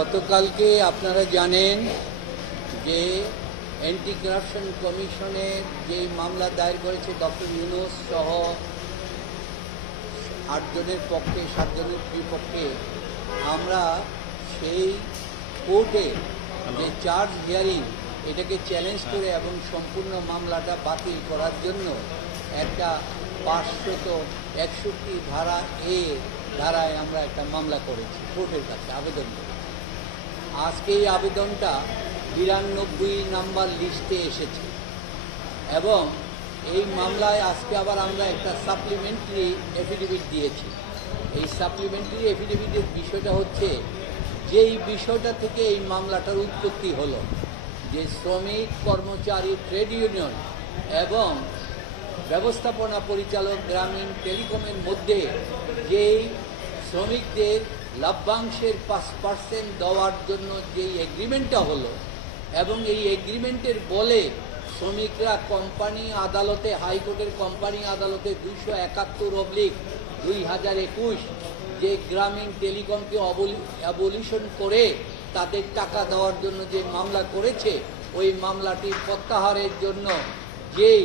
গতকালকে আপনারা জানেন যে অ্যান্টি কারাপশন কমিশনের যে মামলা দায়ের করেছে ডক্টর ইউনূস সহ 8 জনের পক্ষে 7 জনের বিপক্ষে, আমরা সেই কোর্টে যে চার্জ হিয়ারিং এটাকে চ্যালেঞ্জ করে এবং সম্পূর্ণ মামলাটা বাতিল করার জন্য একটা 561 ধারা ধারায় আমরা একটা মামলা করেছি কোর্টের কাছে আবেদন করে। আজকে এই আবেদনটা 92 নাম্বার লিস্টে এসেছে এবং এই মামলায় আজকে আবার আমরা একটা সাপ্লিমেন্টারি এফিডেভিট দিয়েছি। এই সাপ্লিমেন্টারি এফিডেভিটের বিষয়টা হচ্ছে যেই বিষয়টা থেকে এই মামলাটার উৎপত্তি হলো, যে শ্রমিক কর্মচারী ট্রেড ইউনিয়ন এবং ব্যবস্থাপনা পরিচালক গ্রামীণ টেলিকমের মধ্যে যেই শ্রমিকদের লভ্যাংশের 5% দেওয়ার জন্য যেই এগ্রিমেন্টটা হলো এবং এই এগ্রিমেন্টের বলে শ্রমিকরা কোম্পানি আদালতে, হাইকোর্টের কোম্পানি আদালতে 271/2021 যে গ্রামীণ টেলিকমকে অ্যাবলিশন করে তাদের টাকা দেওয়ার জন্য যে মামলা করেছে, ওই মামলাটি প্রত্যাহারের জন্য যেই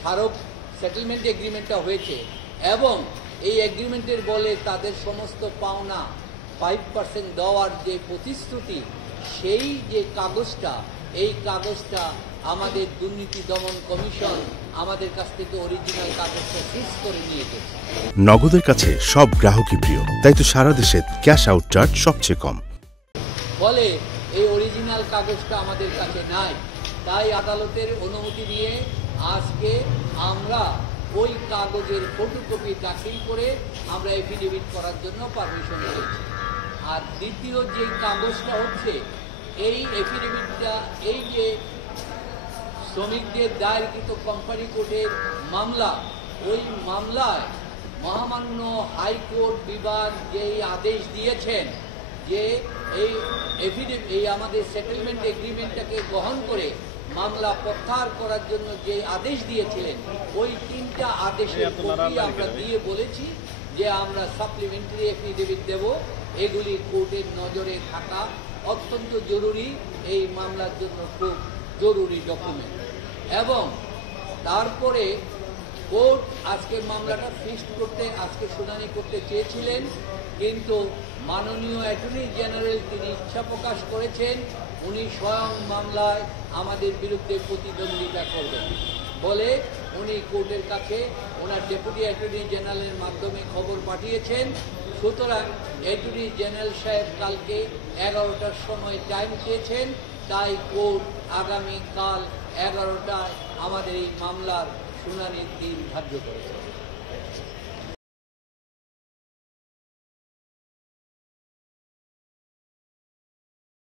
স্মারক সেটেলমেন্ট এগ্রিমেন্টটা হয়েছে এবং এই এগ্রিমেন্টের বলে তাদের সমস্ত পাওনা 5% দেওয়ার যে প্রতিশ্রুতি, সেই যে কাগজটা, এই কাগজটা আমাদের দুর্নীতি দমন কমিশন আমাদের কাছ থেকে অরিজিনাল কাগজটা সিজ করে নিয়ে গেছে। নগদের কাছে সব গ্রাহকই প্রিয়, তাই তো সারা দেশে ক্যাশ আউট চার্জ সবচেয়ে কম। ফলে এই অরিজিনাল কাগজটা আমাদের কাছে নাই, তাই আদালতের অনুমতি নিয়ে আজকে আমরা ওই কাগজের ফটোকপি দাখিল করে আমরা এফিডেভিট করার জন্য পারমিশন পেয়েছি। আর দ্বিতীয় যে কাগজটা হচ্ছে এই এফিডেভিটটা, এই যে শ্রমিকদের দায়েরকৃত কোম্পানি কোর্টের মামলা, ওই মামলায় মহামান্য হাইকোর্ট বিভাগ যেই আদেশ দিয়েছেন যে এই আমাদের সেটেলমেন্ট এগ্রিমেন্টটাকে গ্রহণ করে মামলা প্রত্যাহার করার জন্য যে আদেশ দিয়েছিলেন, ওই 3টা আদেশের কপি আমরা দিয়ে বলেছি যে আমরা সাপ্লিমেন্টারি এফিডেভিট দেব। এগুলি কোর্টের নজরে থাকা অত্যন্ত জরুরি, এই মামলার জন্য খুব জরুরি ডকুমেন্ট। এবং তারপরে কোর্ট আজকে মামলাটা ফিক্সড করতে, আজকে শুনানি করতে চেয়েছিলেন, কিন্তু মাননীয় অ্যাটর্নি জেনারেল তিনি ইচ্ছা প্রকাশ করেছেন উনি স্বয়ং মামলায় আমাদের বিরুদ্ধে প্রতিদ্বন্দ্বিতা করবেন বলে উনি কোর্টের কাছে ওনার ডেপুটি অ্যাটর্নি জেনারেলের মাধ্যমে খবর পাঠিয়েছেন। সুতরাং অ্যাটর্নি জেনারেল সাহেব কালকে 11টার সময় টাইম চেয়েছেন, তাই কোর্ট আগামীকাল 11টায় আমাদের এই মামলার শুনানির দিন ধার্য করেছে।